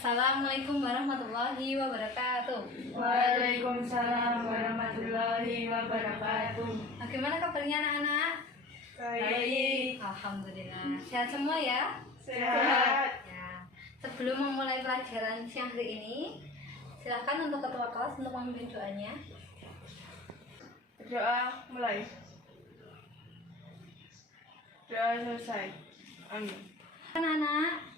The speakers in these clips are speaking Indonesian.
Assalamualaikum warahmatullahi wabarakatuh. Waalaikumsalam warahmatullahi wabarakatuh. Bagaimana kabarnya anak-anak? Baik. Alhamdulillah. Sehat semua ya? Sehat. Ya. Sebelum memulai pelajaran siang hari ini, silakan untuk ketua kelas untuk memimpin doanya. Doa mulai. Doa selesai. Amin. Anak-anak.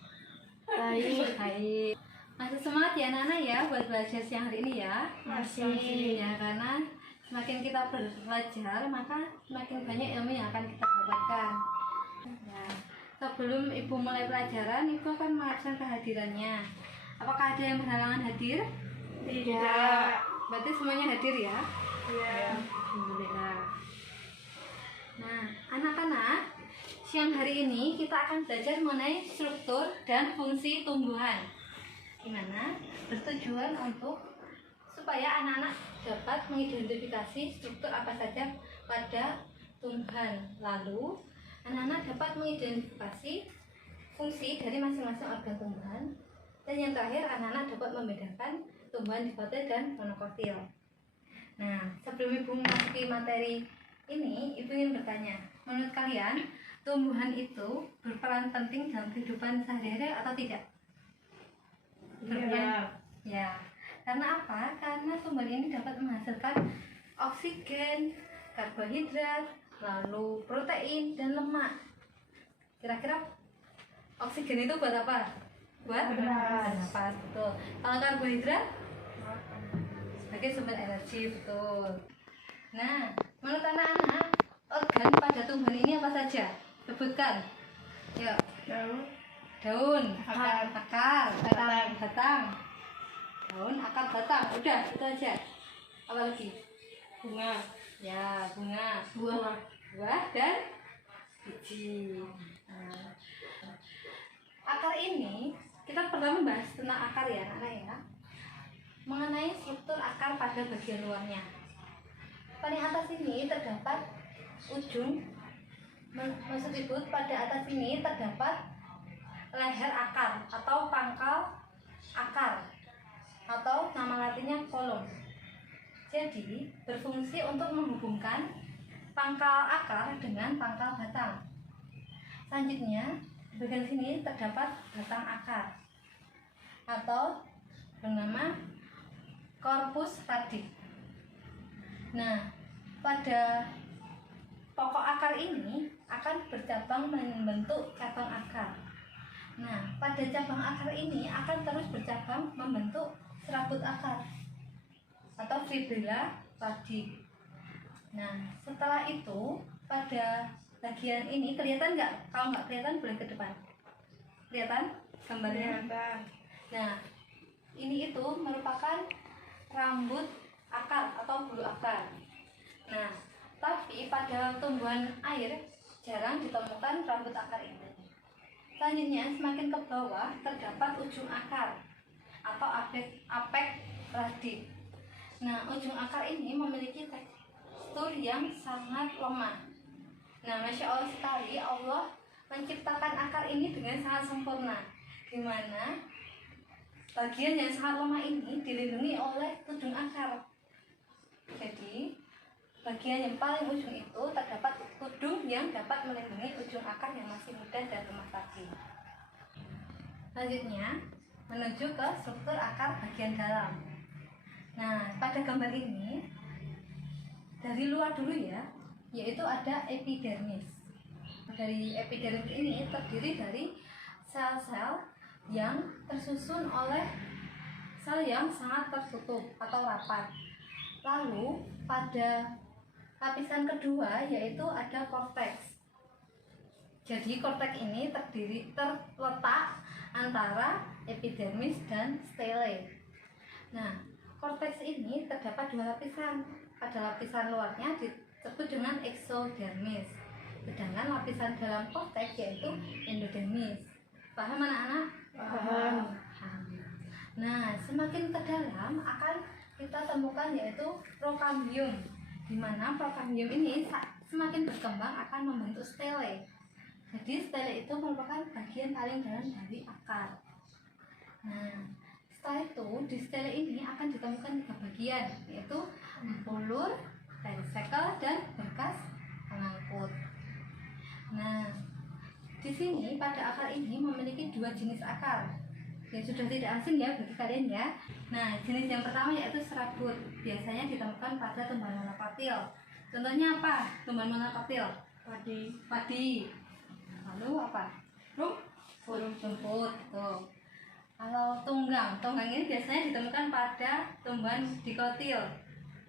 Baik. Masih semangat ya anak-anak ya buat belajar siang hari ini ya? Masih. Ya, karena semakin kita belajar maka semakin banyak ilmu yang akan kita dapatkan. Ya. Sebelum ibu mulai pelajaran, ibu akan mengabsen kehadirannya. Apakah ada yang berhalangan hadir? Tidak. Berarti semuanya hadir ya? Ya. Alhamdulillah. Nah, anak-anak, siang hari ini kita akan belajar mengenai struktur dan fungsi tumbuhan, dimana bertujuan untuk supaya anak-anak dapat mengidentifikasi struktur apa saja pada tumbuhan. Lalu anak-anak dapat mengidentifikasi fungsi dari masing-masing organ tumbuhan. Dan yang terakhir, anak-anak dapat membedakan tumbuhan dikotil dan monokotil. Nah, sebelum ibu memasuki materi ini, ibu ingin bertanya, menurut kalian tumbuhan itu berperan penting dalam kehidupan sehari-hari atau tidak? Iya. Ya. Karena apa? Karena tumbuhan ini dapat menghasilkan oksigen, karbohidrat, lalu protein dan lemak. Kira-kira oksigen itu buat apa? Buat Bernafas. betul. Kalau karbohidrat sebagai sumber energi, betul. Nah, menurut anak-anak, organ pada tumbuhan ini apa saja? Sebutkan. Yuk. Daun, Akar. batang. Daun, akar, batang. Udah, itu aja. Apa lagi? Bunga. Ya, bunga, buah dan biji. Nah, akar ini kita pertama membahas tentang akar ya, anak-anak ya. Mengenai struktur akar pada bagian luarnya. Paling atas ini terdapat ujung. Maksud ibu, pada atas ini terdapat leher akar atau pangkal akar atau nama latinnya kolom. Jadi berfungsi untuk menghubungkan pangkal akar dengan pangkal batang. Selanjutnya di bagian sini terdapat batang akar atau bernama korpus radix. Nah, pada pokok akar ini akan bercabang membentuk cabang akar. Nah, pada cabang akar ini akan terus bercabang membentuk serabut akar atau fibrilla radix. Nah, setelah itu pada bagian ini kelihatan nggak? Kalau nggak kelihatan boleh ke depan. Kelihatan gambarnya? Nah, ini itu merupakan rambut akar atau bulu akar. Nah, tapi pada tumbuhan air jarang ditemukan rambut akar ini. Selanjutnya semakin ke bawah terdapat ujung akar atau apek radix. Nah, ujung akar ini memiliki tekstur yang sangat lemah. Nah, Masya Allah sekali, Allah menciptakan akar ini dengan sangat sempurna, di mana bagian yang sangat lemah ini dilindungi oleh ujung akar. Jadi bagian yang paling ujung itu terdapat tudung yang dapat melindungi ujung akar yang masih muda dan lemah tadi. Selanjutnya menuju ke struktur akar bagian dalam. Nah, pada gambar ini dari luar dulu ya, yaitu ada epidermis. Dari epidermis ini terdiri dari sel-sel yang tersusun oleh sel yang sangat tertutup atau rapat. Lalu pada lapisan kedua yaitu ada korteks. Jadi korteks ini terletak antara epidermis dan stele. Nah, korteks ini terdapat dua lapisan. Pada lapisan luarnya disebut dengan eksodermis, sedangkan lapisan dalam korteks yaitu endodermis. Paham anak-anak? Paham. Nah, semakin ke dalam akan kita temukan yaitu prokambium, di mana prokambium ini semakin berkembang akan membentuk stele. Jadi stele itu merupakan bagian paling dalam dari akar. Nah, setelah itu di stele ini akan ditemukan 3 bagian, yaitu ulur, pentakel, dan berkas pengangkut. Nah, di sini pada akar ini memiliki 2 jenis akar yang sudah tidak asing ya bagi kalian ya. Nah, jenis yang pertama yaitu serabut, biasanya ditemukan pada tumbuhan monokotil. Contohnya apa? Tumbuhan monokotil? Padi. Lalu apa? Rumput. Tuh. Kalau tunggang ini biasanya ditemukan pada tumbuhan dikotil.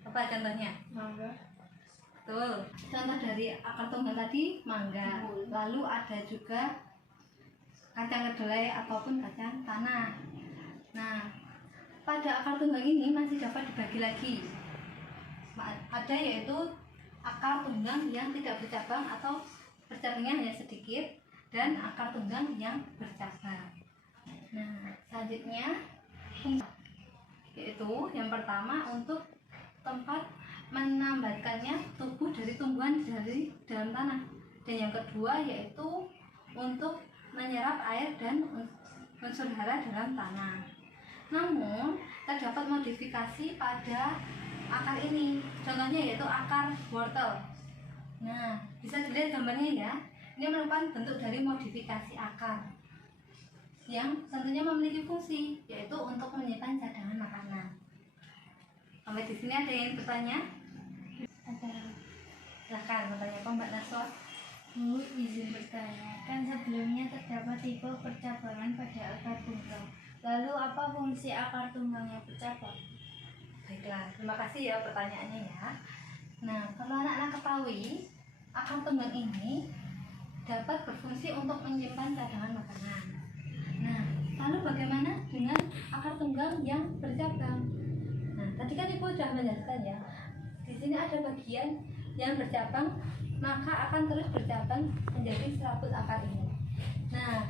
Apa contohnya? Mangga. Betul. Contoh dari akar tunggang tadi mangga. Lalu ada juga kacang kedelai ataupun kacang tanah. Nah, pada akar tunggang ini masih dapat dibagi lagi. Ada yaitu akar tunggang yang tidak bercabang atau bercabangnya hanya sedikit, dan akar tunggang yang bercabang. Nah, selanjutnya yaitu yang pertama untuk tempat menambatkannya tubuh dari tumbuhan dari dalam tanah, dan yang kedua yaitu untuk menyerap air dan unsur hara dalam tanah. Namun terdapat modifikasi pada akar ini, contohnya yaitu akar wortel. Nah, bisa dilihat gambarnya ya. Ini merupakan bentuk dari modifikasi akar yang tentunya memiliki fungsi, yaitu untuk menyimpan cadangan makanan. Sampai di sini ada yang bertanya? Ada. Silahkan bertanya kok Mbak Naswa. Bu, izin bertanya, kan sebelumnya terdapat tipe percabangan pada akar tunggang. Lalu apa fungsi akar tunggang yang bercabang? Baiklah, terima kasih ya pertanyaannya ya. Nah, kalau anak-anak ketahui, akar tunggang ini dapat berfungsi untuk menyimpan cadangan makanan. Nah, lalu bagaimana dengan akar tunggang yang bercabang? Nah, tadi kan Ibu sudah menjelaskan ya. Di sini ada bagian yang bercabang, maka akan terus bercabang menjadi serabut akar ini. Nah,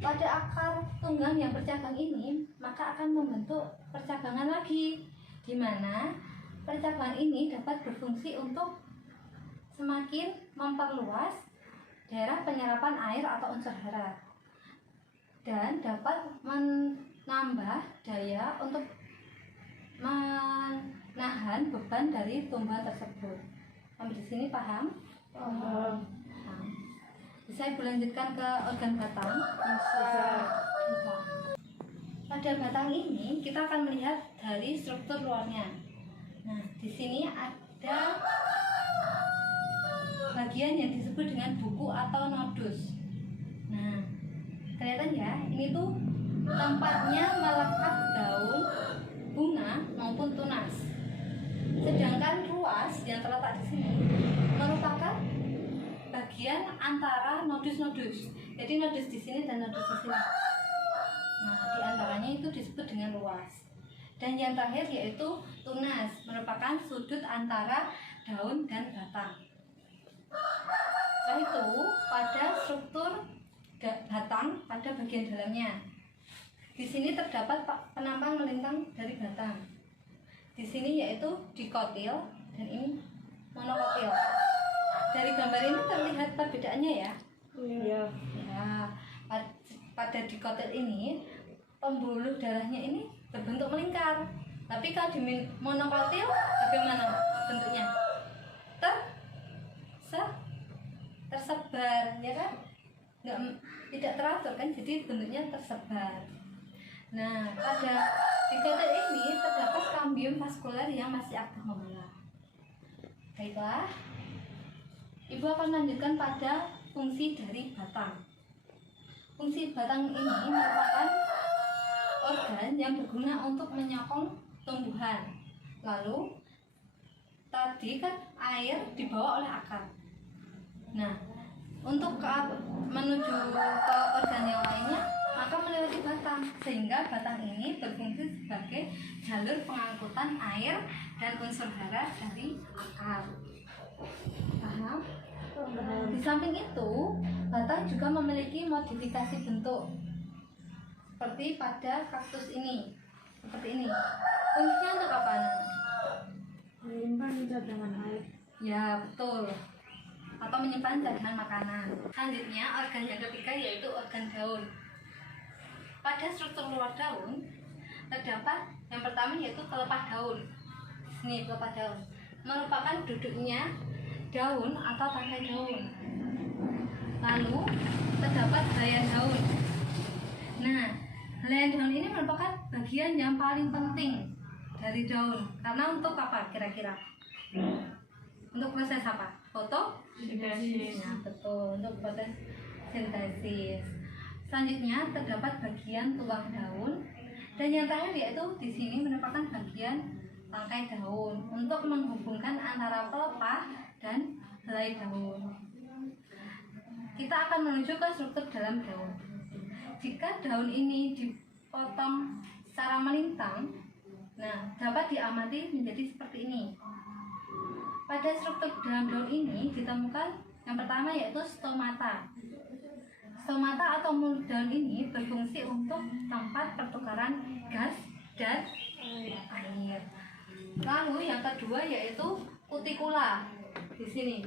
pada akar tunggang yang bercabang ini, maka akan membentuk percabangan lagi, di mana percabangan ini dapat berfungsi untuk semakin memperluas daerah penyerapan air atau unsur hara, dan dapat menambah daya untuk menahan beban dari tumbuhan tersebut. Sampai di sini paham? Paham. Bisa Ibu lanjutkan ke organ batang? Bisa. Pada batang ini kita akan melihat dari struktur luarnya. Nah, di sini ada bagian yang disebut dengan buku atau nodus. Nah, kelihatan ya, ini tuh tempatnya melekat daun, bunga maupun tunas. Sedangkan ruas yang terletak di sini merupakan bagian antara nodus-nodus. Jadi nodus di sini dan nodus di sini. Nah, di antaranya itu disebut dengan ruas. Dan yang terakhir yaitu tunas, merupakan sudut antara daun dan batang. Setelah itu, pada struktur batang pada bagian dalamnya, di sini terdapat penampang melintang dari batang. Di sini yaitu dikotil dan ini monokotil. Dari gambar ini terlihat perbedaannya ya. Iya. Ya, pada dikotil ini pembuluh darahnya ini berbentuk melingkar. Tapi kalau di monokotil bagaimana bentuknya? Tersebar, ya kan? Tidak teratur kan, jadi bentuknya tersebar. Nah, pada dikotil ini terdapat kambium vaskuler yang masih aktif membelah. Baiklah, Ibu akan lanjutkan pada fungsi dari batang. Fungsi batang ini merupakan organ yang berguna untuk menyokong tumbuhan. Lalu, tadi kan air dibawa oleh akar. Nah, untuk menuju ke organ yang lainnya, maka melewati batang, sehingga batang ini berfungsi sebagai jalur pengangkutan air dan unsur hara dari akar. Paham? Di samping itu, batang juga memiliki modifikasi bentuk, seperti pada kaktus ini, seperti ini. Fungsinya untuk apa, anak? Menyimpan cadangan air. Ya, betul. Atau menyimpan cadangan makanan. Selanjutnya, organ yang ketiga yaitu organ daun. pada struktur luar daun terdapat yang pertama yaitu pelepah daun. Sini pelepah daun merupakan duduknya daun atau tangkai daun. Lalu terdapat helaian daun. Nah, helaian daun ini merupakan bagian yang paling penting dari daun. Karena untuk apa kira-kira? Untuk proses apa? Fotosintesis. Nah, betul, untuk proses sintesis. Selanjutnya terdapat bagian tulang daun dan yang terakhir yaitu di sini merupakan bagian tangkai daun untuk menghubungkan antara pelepah dan helai daun. Kita akan menuju ke struktur dalam daun. Jika daun ini dipotong secara melintang, nah dapat diamati menjadi seperti ini. Pada struktur dalam daun ini ditemukan yang pertama yaitu stomata. Stomata atau mulut daun ini berfungsi untuk tempat pertukaran gas dan air. Lalu yang kedua yaitu kutikula di sini.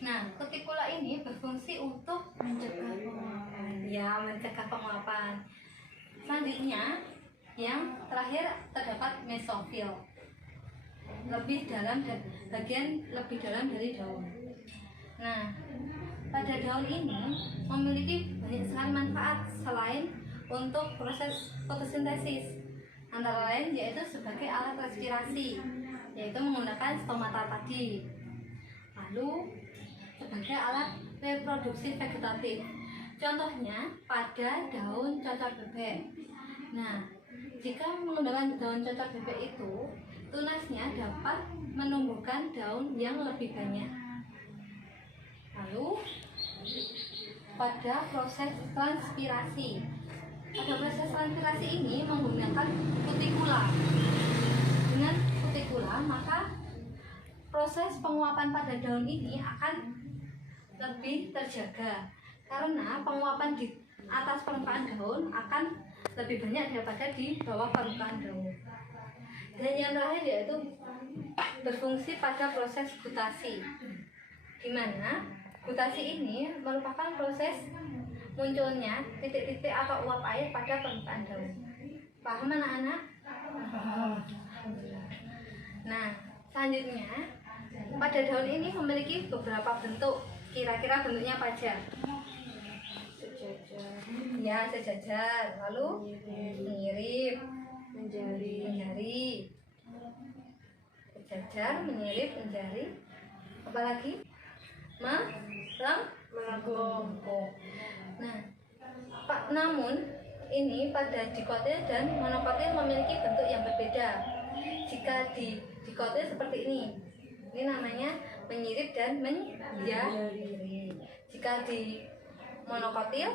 Nah, kutikula ini berfungsi untuk mencegah penguapan. Selanjutnya yang terakhir terdapat mesofil. Bagian lebih dalam dari daun. Nah, pada daun ini memiliki banyak sekali manfaat selain untuk proses fotosintesis. Antara lain yaitu sebagai alat respirasi, yaitu menggunakan stomata tadi. Lalu sebagai alat reproduksi vegetatif. Contohnya pada daun cocok bebek. Nah, jika menggunakan daun cocok bebek itu, tunasnya dapat menumbuhkan daun yang lebih banyak. Lalu pada proses transpirasi. Pada proses transpirasi ini menggunakan kutikula. Dengan kutikula maka proses penguapan pada daun ini akan lebih terjaga karena penguapan di atas permukaan daun akan lebih banyak daripada di bawah permukaan daun. Dan yang terakhir yaitu berfungsi pada proses gutasi, di mana gutasi ini merupakan proses munculnya titik-titik atau uap air pada permukaan daun. Paham anak-anak? Nah, selanjutnya pada daun ini memiliki beberapa bentuk. Kira-kira bentuknya apa aja? Sejajar, Ya, sejajar. Lalu menyirip, menjari. Sejajar, menyirip, menjari. Apalagi? Melengkung. Nah, namun ini pada dikotil dan monokotil memiliki bentuk yang berbeda. Jika di dikotil seperti ini namanya menyirip dan menjari. Jika di monokotil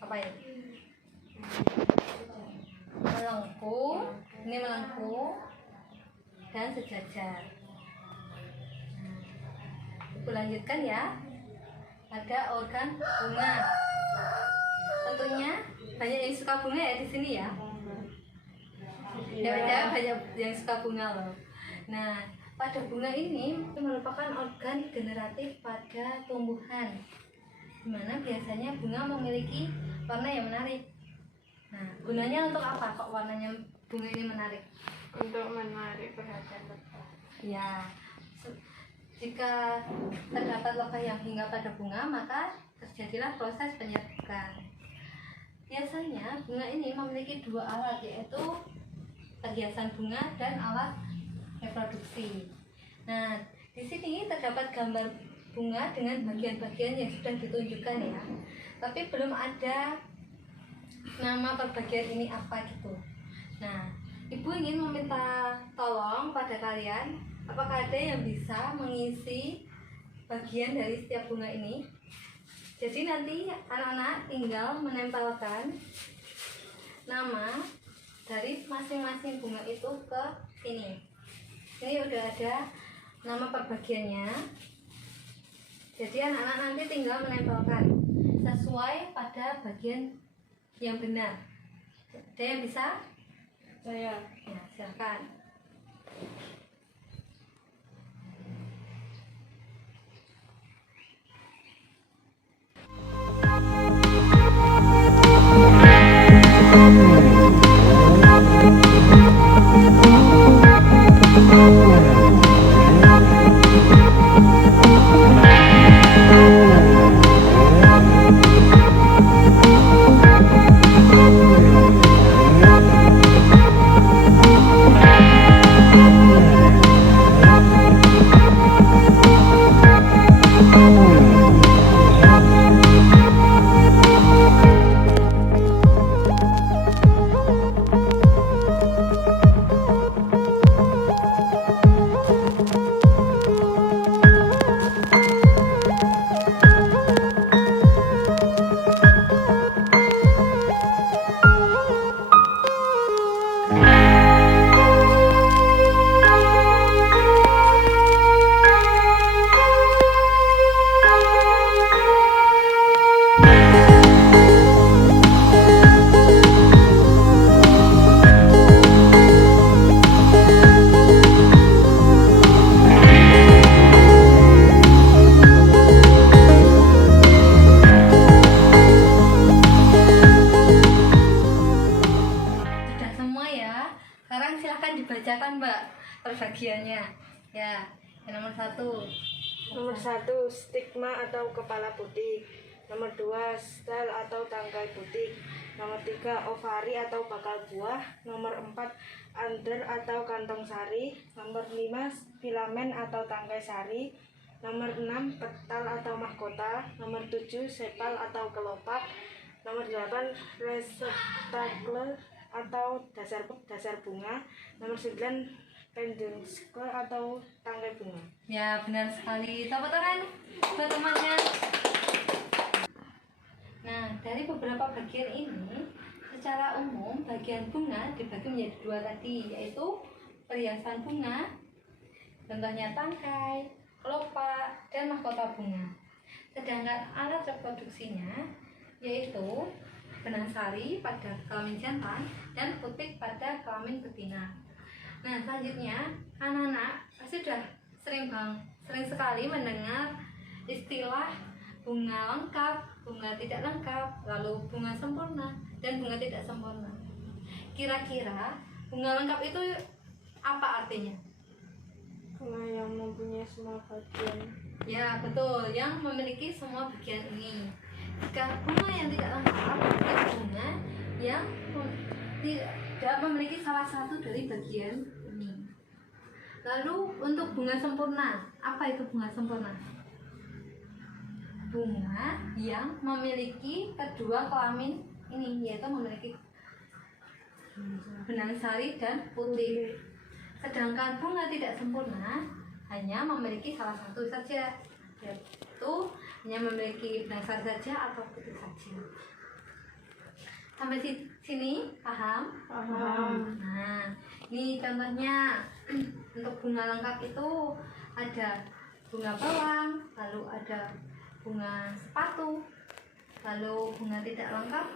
apa ya? Melengkung, ini melengkung dan sejajar. Ibu lanjutkan ya. Ada organ bunga. Tentunya banyak yang suka bunga ya di sini ya. Ya, banyak yang suka bunga loh. Nah, pada bunga ini merupakan organ generatif pada tumbuhan, dimana biasanya bunga memiliki warna yang menarik. Nah, gunanya untuk apa kok warnanya bunga ini menarik? untuk menarik perhatian lebah. Ya, jika terdapat lebah yang hinggap pada bunga, maka terjadilah proses penyerbukan. Biasanya bunga ini memiliki dua alat, yaitu perhiasan bunga dan alat reproduksi. Nah, di sini terdapat gambar bunga dengan bagian-bagian yang sudah ditunjukkan ya. Tapi belum ada nama perbagian ini apa gitu. Nah, Ibu ingin meminta tolong pada kalian, apakah ada yang bisa mengisi bagian dari setiap bunga ini? Jadi nanti anak-anak tinggal menempelkan nama dari masing-masing bunga itu ke sini. Ini udah ada nama perbagiannya. Jadi anak-anak nanti tinggal menempelkan sesuai pada bagian yang benar. Ada yang bisa? Saya Ya, silakan. Sudah semua ya. Sekarang silahkan dibacakan Mbak perbagiannya. Ya, yang nomor 1. Nomor 1, stigma atau kepala putih. Nomor 2, stel atau tangkai putih. Nomor 3, ovari atau bakal buah. Nomor 4, under atau kantong sari. Nomor 5, filamen atau tangkai sari. Nomor 6, petal atau mahkota. Nomor 7, sepal atau kelopak. Nomor 8, receptacle atau dasar bunga. Nomor 9, peduncle atau tangkai bunga. Ya, benar sekali. Tepuk tangan buat temannya. Nah, dari beberapa bagian ini, secara umum bagian bunga dibagi menjadi 2 tadi, yaitu perhiasan bunga, contohnya tangkai, kelopak, dan mahkota bunga. Sedangkan alat reproduksinya yaitu benang sari pada kelamin jantan dan putik pada kelamin betina. Nah, selanjutnya anak-anak pasti sudah sering sekali mendengar istilah bunga lengkap, bunga tidak lengkap, lalu bunga sempurna dan bunga tidak sempurna. Kira-kira bunga lengkap itu apa artinya? Bunga yang mempunyai semua bagian. Ya, betul, yang memiliki semua bagian ini. Jika bunga yang tidak lengkap itu bunga yang tidak memiliki salah satu dari bagian ini. Lalu untuk bunga sempurna, apa itu bunga sempurna? Bunga yang memiliki kedua kelamin ini, yaitu memiliki benang sari dan putih. Sedangkan bunga tidak sempurna hanya memiliki salah satu saja, yaitu hanya memiliki benang sari saja atau putih saja. Sampai sini paham? Paham. Nah, ini contohnya untuk bunga lengkap itu ada bunga bawang, lalu ada bunga sepatu, lalu bunga tidak lengkap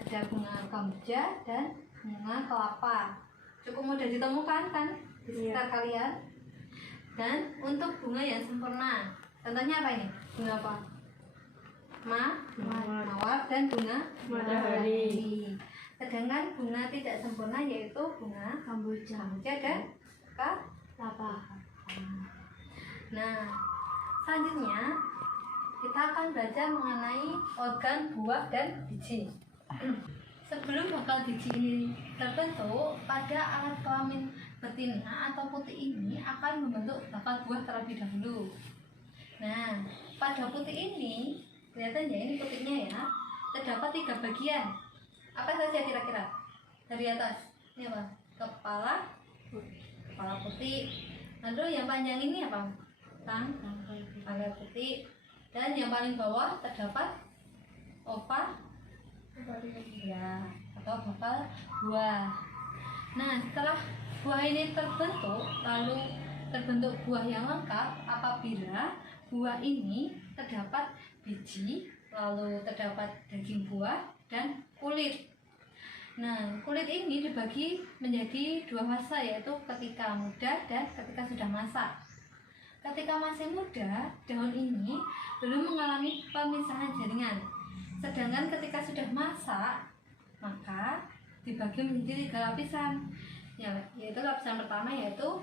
ada bunga kamboja dan bunga kelapa. Cukup mudah ditemukan kan di sekitar kalian. Dan untuk bunga yang sempurna, contohnya apa ini? Bunga apa? Mawar dan bunga Matahari. Sedangkan bunga tidak sempurna yaitu bunga kamboja dan kelapa. Nah, selanjutnya kita akan belajar mengenai organ buah dan biji. Sebelum bakal biji ini terbentuk, pada alat kelamin betina atau putih ini akan membentuk bakal buah terlebih dahulu. Nah, pada putih ini, kelihatan ya ini putihnya ya, terdapat 3 bagian. Apa saja kira-kira? Dari atas, ini apa? Kepala putih. Lalu yang panjang ini apa? Tangkai putih. Dan yang paling bawah terdapat ova ya, atau bakal buah. Nah, setelah buah ini terbentuk, lalu terbentuk buah yang lengkap apabila buah ini terdapat biji, lalu terdapat daging buah dan kulit. Nah, kulit ini dibagi menjadi 2 fase, yaitu ketika muda dan ketika sudah masak. Ketika masih muda, daun ini belum mengalami pemisahan jaringan. Sedangkan ketika sudah masak, maka dibagi menjadi 3 lapisan, yaitu lapisan pertama yaitu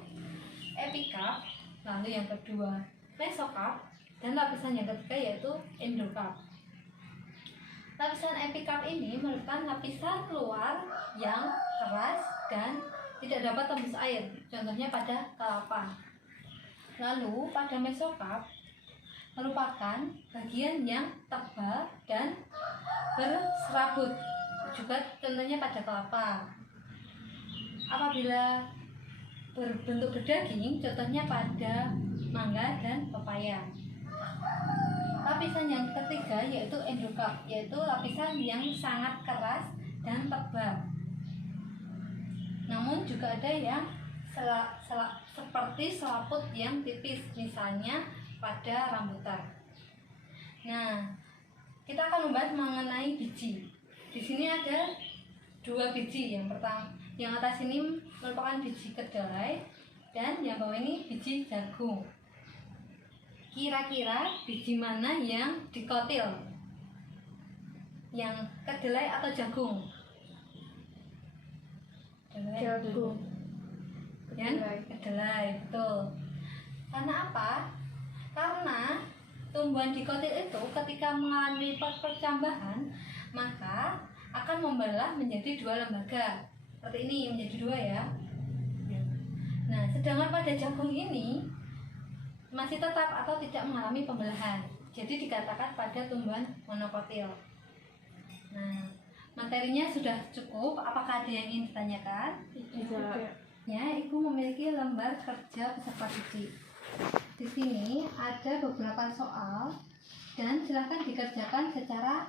epikap, lalu yang kedua mesokap, dan lapisan yang ketiga yaitu endokap. Lapisan epikap ini merupakan lapisan luar yang keras dan tidak dapat tembus air, contohnya pada kelapa. Lalu pada mesokap merupakan bagian yang tebal dan berserabut, juga contohnya pada kelapa. Apabila berbentuk berdaging, contohnya pada mangga dan pepaya. Lapisan yang ketiga yaitu endokap, yaitu lapisan yang sangat keras dan tebal. Namun juga ada yang seperti selaput yang tipis, misalnya pada rambutan. Nah, kita akan membahas mengenai biji. Di sini ada 2 biji. Yang pertama, yang atas ini merupakan biji kedelai dan yang bawah ini biji jagung. Kira-kira biji mana yang dikotil? Yang kedelai atau jagung? Jagung. Yang kedelai, betul. Karena apa? Karena tumbuhan dikotil itu ketika mengalami percambahan maka akan membelah menjadi 2 lembaga. Seperti ini, menjadi 2 ya. Nah, sedangkan pada jagung ini masih tetap atau tidak mengalami pembelahan. Jadi dikatakan pada tumbuhan monokotil. Nah, materinya sudah cukup. Apakah ada yang ingin ditanyakan? Tidak. Ya, Ibu memiliki lembar kerja peserta didik. Di sini ada beberapa soal dan silakan dikerjakan secara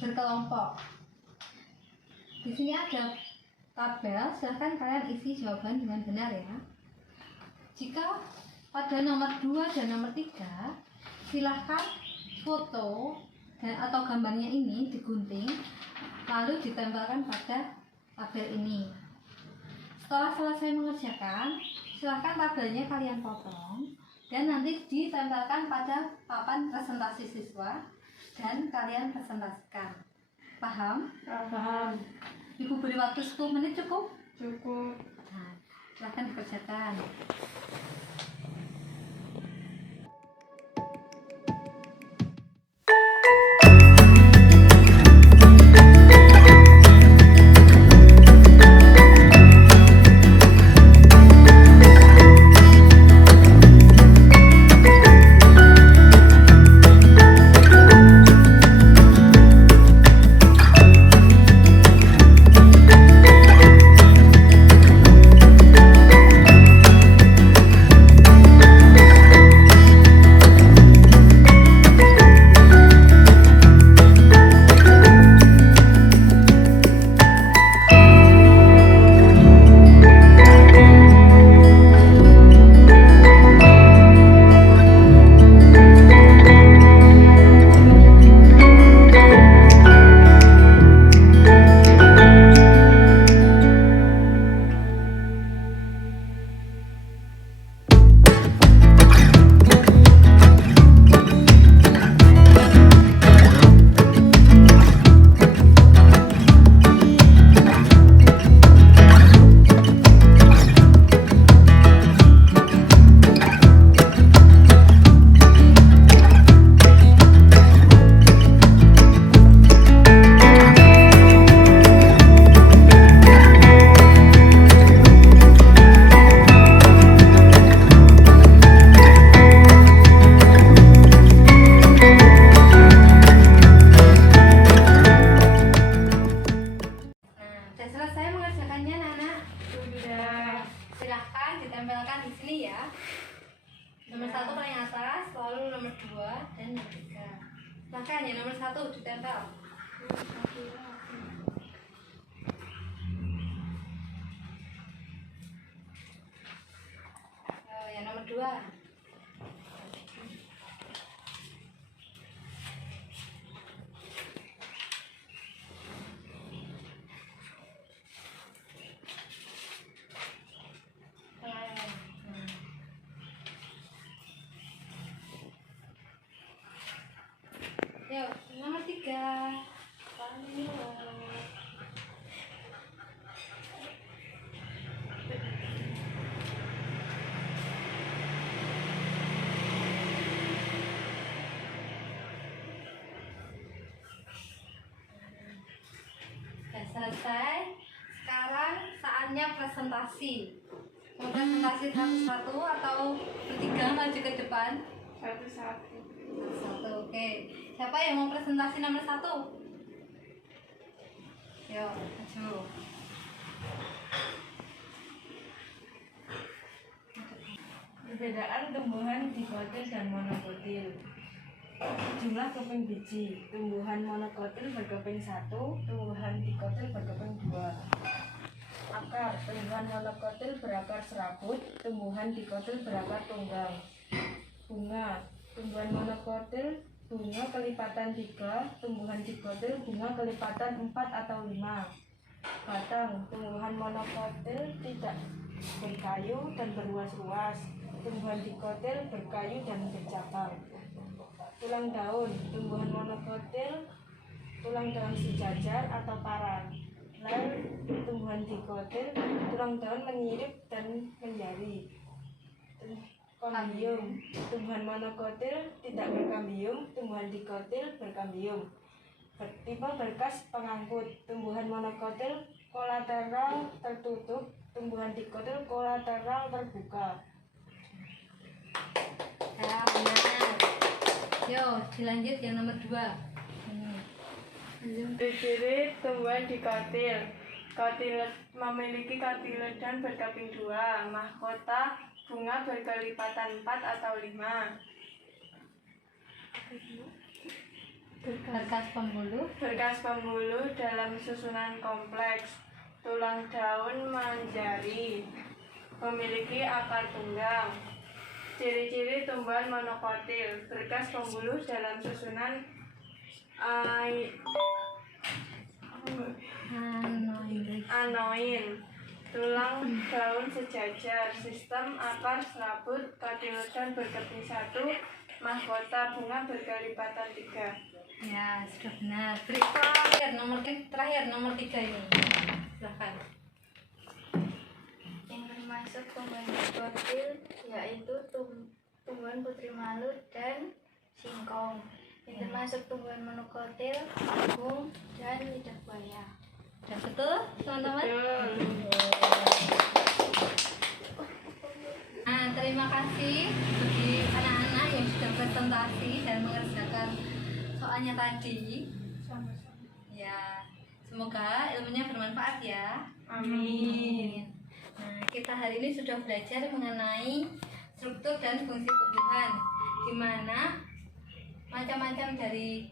berkelompok. Di sini ada tabel, silakan kalian isi jawaban dengan benar ya. Jika pada nomor 2 dan nomor 3, silahkan foto dan atau gambarnya ini digunting lalu ditempelkan pada tabel ini. Setelah selesai mengerjakan, silahkan tabelnya kalian potong dan nanti ditempelkan pada papan presentasi siswa dan kalian presentasikan. Paham? Paham. Ibu beri waktu 10 menit cukup? Cukup. Nah, silahkan dikerjakan. ditempelkan di sini ya. Nomor 1 paling atas, lalu nomor 2 dan nomor 3. Makanya nomor 1 ditempel. Yang nomor 2. Yuk, nomor 3. selesai. Sekarang saatnya presentasi. Mau presentasi satu-satu atau bertiga maju ke depan? Satu-satu. Satu, oke. Siapa yang mau presentasi nomor 1? Yuk, maju. Perbedaan tumbuhan dikotil dan monokotil. Jumlah keping biji. Tumbuhan monokotil berkeping 1, tumbuhan dikotil berkeping 2. Akar. Tumbuhan monokotil berakar serabut, tumbuhan dikotil berakar tunggang. Bunga. Tumbuhan monokotil bunga kelipatan 3, tumbuhan dikotil bunga kelipatan 4 atau 5. Batang. Tumbuhan monokotil tidak berkayu dan berluas-luas, tumbuhan dikotil berkayu dan bercabang. Tulang daun. Tumbuhan monokotil tulang daun sejajar atau parang. Tumbuhan dikotil tulang daun menyirip dan menjari. Kambium. Tumbuhan monokotil tidak berkambium, tumbuhan dikotil berkambium. Tipe berkas pengangkut. Tumbuhan monokotil kolateral tertutup, tumbuhan dikotil kolateral terbuka. Ya, benar. Yo, dilanjut yang nomor 2. Ciri tumbuhan dikotil. Memiliki kotiledon berkeping 2. Mahkota bunga berkelipatan 4 atau 5. Berkas pembuluh. Berkas pembuluh dalam susunan kompleks. Tulang daun menjari. Memiliki akar tunggang. Ciri-ciri tumbuhan monokotil. Berkas pembuluh dalam susunan anoin. Tulang daun sejajar. Sistem akar serabut. Kotiledon berkeping 1. Mahkota bunga berkelipatan 3. Ya, sudah benar. Terakhir nomor 3 ini. Silahkan. Yang termasuk tumbuhan dikotil yaitu tumbuhan putri malut dan singkong. Yang termasuk tumbuhan monokotil, jagung, dan lidah buaya. Sudah betul, teman-teman? Nah, terima kasih bagi anak-anak yang sudah presentasi dan mengerjakan soalnya tadi. Ya, semoga ilmunya bermanfaat ya. Amin. Nah, kita hari ini sudah belajar mengenai struktur dan fungsi tumbuhan, di mana macam-macam dari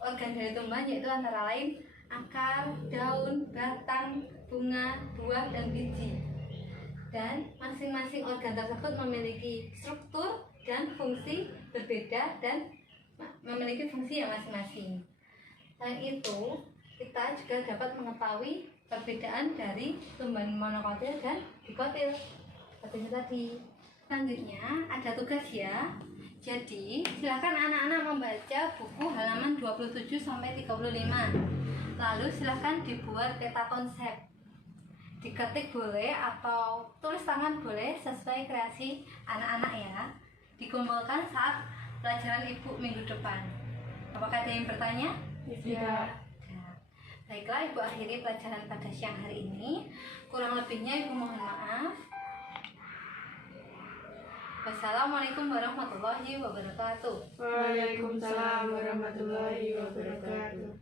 organ dari tumbuhan yaitu antara lain akar, daun, batang, bunga, buah, dan biji. Dan masing-masing organ tersebut memiliki struktur dan fungsi berbeda dan memiliki fungsi yang masing-masing. Selain itu, kita juga dapat mengetahui perbedaan dari tumbuhan monokotil dan dikotil seperti tadi. Selanjutnya ada tugas ya. Jadi silakan anak-anak membaca buku halaman 27 sampai 35. Lalu silakan dibuat peta konsep. Diketik boleh atau tulis tangan boleh sesuai kreasi anak-anak ya. Dikumpulkan saat pelajaran ibu minggu depan. Apakah ada yang bertanya? Iya. Baiklah, ibu akhiri pelajaran pada siang hari ini. Kurang lebihnya ibu mohon maaf. Wassalamualaikum warahmatullahi wabarakatuh. Waalaikumsalam warahmatullahi wabarakatuh.